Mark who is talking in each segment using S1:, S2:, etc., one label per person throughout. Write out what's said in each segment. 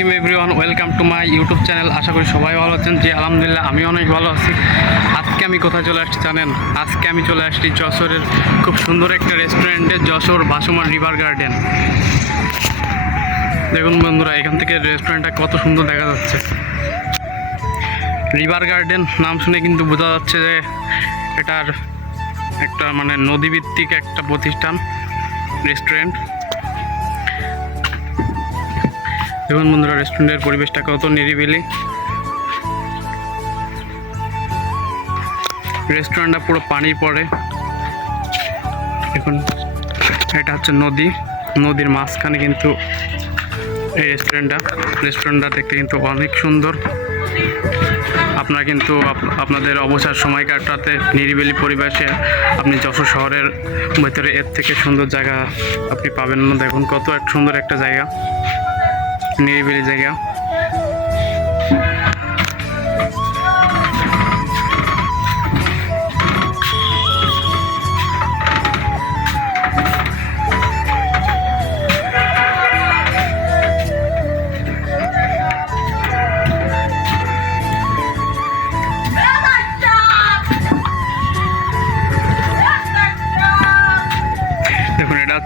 S1: আসসালামু আলাইকুম everyone welcome to my YouTube channel আশা করি সবাই ভালো আছেন। যে আলহামদুলিল্লাহ আমি অনেক ভালো আছি। আজকে আমি কোথায় চলে আসছি জানেন? আজকে আমি চলে আসছি যশোরের খুব সুন্দর একটা রেস্টুরেন্টে যশোর ভাসমান রিভার গার্ডেন দেখুন বন্ধুরা, এখান থেকে রেস্টুরেন্টটা কত সুন্দর দেখা যাচ্ছে। রিভার গার্ডেন নাম শুনে কিন্তু বোঝা যাচ্ছে যে এটার একটা মানে নদীভিত্তিক একটা প্রতিষ্ঠান রেস্টুরেন্ট দেখুন বন্ধুরা রেস্টুরেন্টের পরিবেশটা কত নিরিবিলি। রেস্টুরেন্টটা পুরো পানির পরে। দেখুন এটা হচ্ছে নদী। নদীর মাঝখানে কিন্তু এই রেস্টুরেন্টটা রেস্টুরেন্টটা দেখতে কিন্তু অনেক সুন্দর। আপনারা কিন্তু আপনাদের অবসর সময় কাটাতে নিরিবিলি পরিবেশে আপনি যশোর শহরের ভেতরে এর থেকে সুন্দর জায়গা আপনি পাবেন। না দেখুন কত এক সুন্দর একটা জায়গা। নিরিবিলি জায়গা।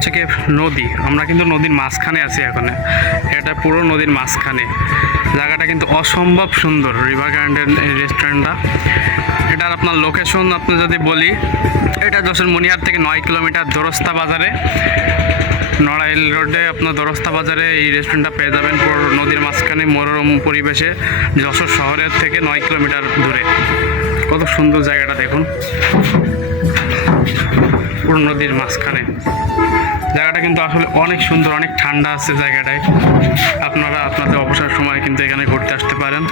S1: হচ্ছে কি নদী। আমরা কিন্তু নদীর মাঝখানে আছি এখন। এটা পুরো নদীর মাঝখানে। জায়গাটা কিন্তু অসম্ভব সুন্দর রিভার গার্ডেন রেস্টুরেন্টটা এটার আপনার লোকেশন আপনি যদি বলি, এটা যশোর মনিহার থেকে নয় কিলোমিটার দরস্তা বাজারে। নড়াইল রোডে আপনার দরস্তা বাজারে এই রেস্টুরেন্টটা পেয়ে যাবেন পুরো নদীর মাঝখানে, মনোরম পরিবেশে যশোর শহরের থেকে নয় কিলোমিটার দূরে। কত সুন্দর জায়গাটা দেখুন। পুরো নদীর মাঝখানে। জায়গাটা কিন্তু আসলে অনেক সুন্দর, অনেক ঠান্ডা আছে জায়গাটায়। আপনারা আপনাদের অবসর সময় কিন্তু এখানে ঘুরতে আসতে পারেন।